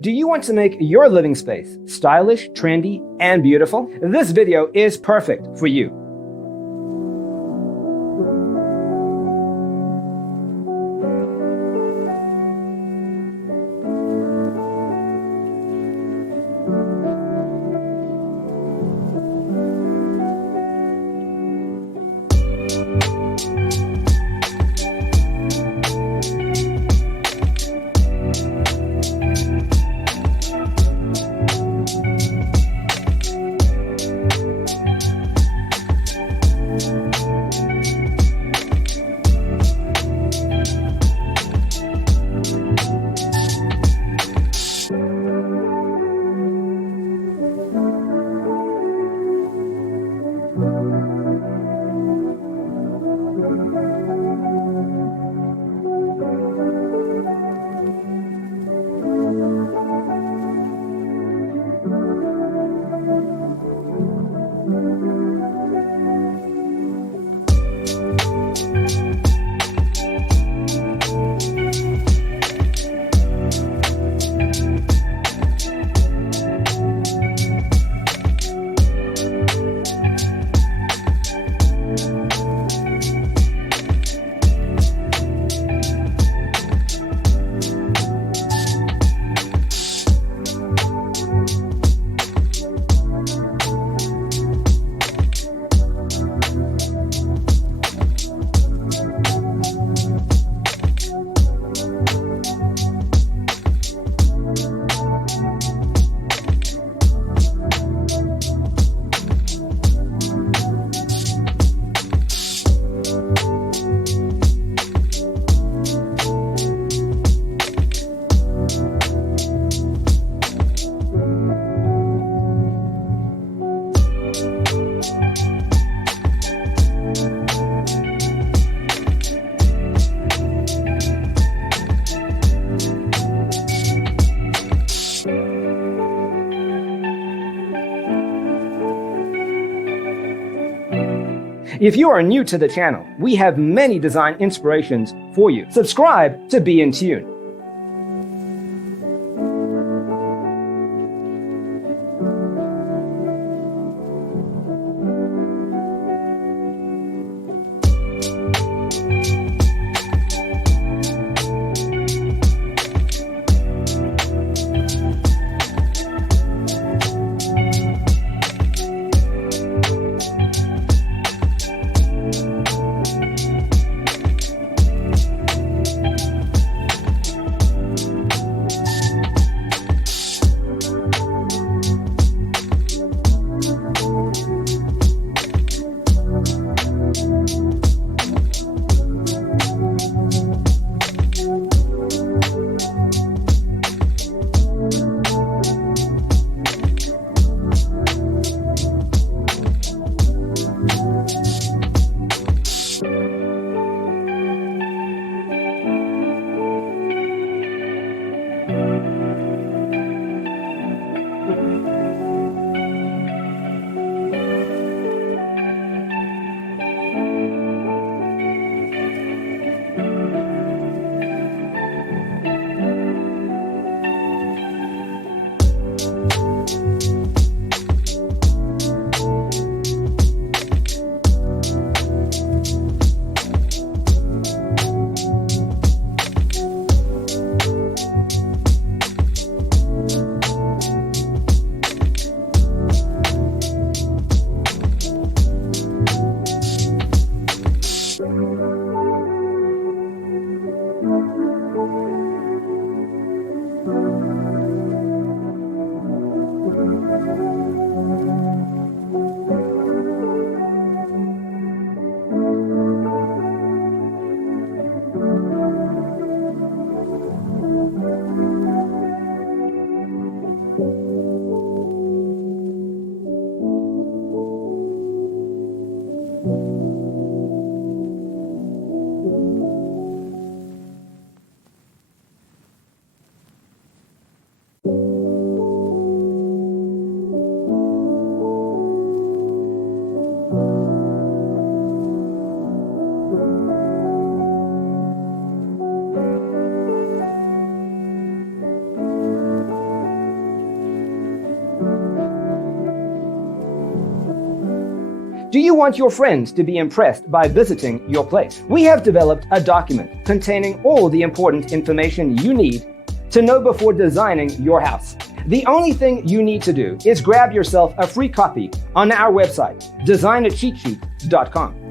Do you want to make your living space stylish, trendy, and beautiful? This video is perfect for you. If you are new to the channel, we have many design inspirations for you. Subscribe to be in tune. Do you want your friends to be impressed by visiting your place? We have developed a document containing all the important information you need to know before designing your house. The only thing you need to do is grab yourself a free copy on our website, designercheatsheet.com.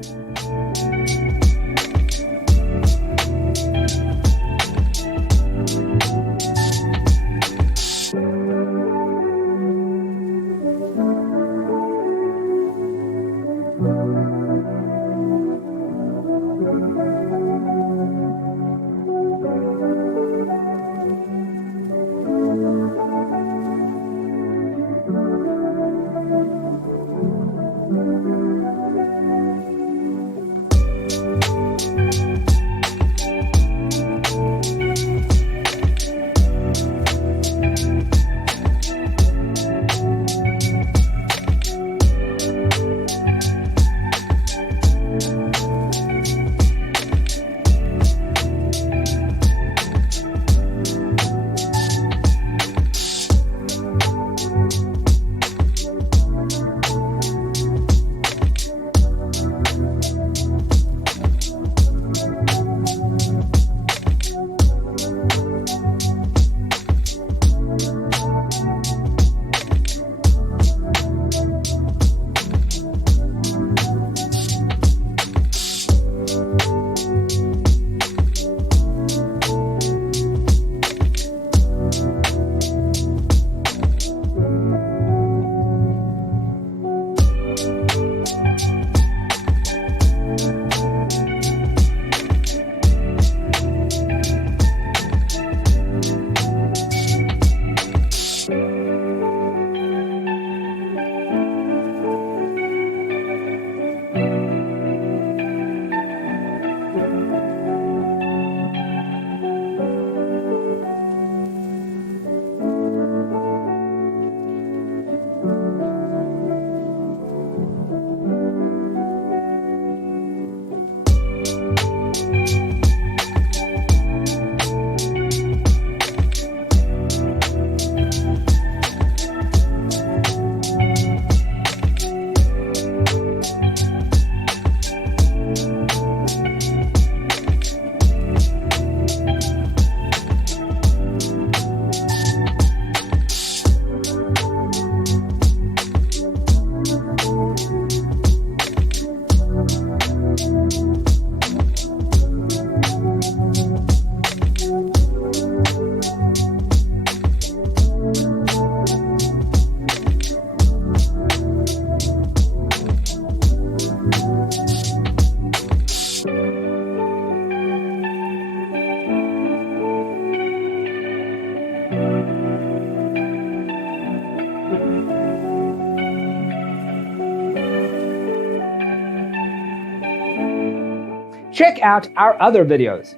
Check out our other videos.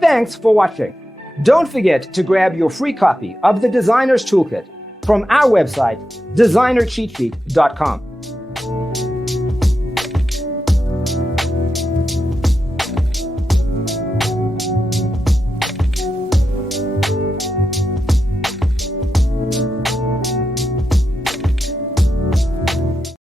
Thanks for watching. Don't forget to grab your free copy of the Designer's Toolkit from our website, designercheatsheet.com.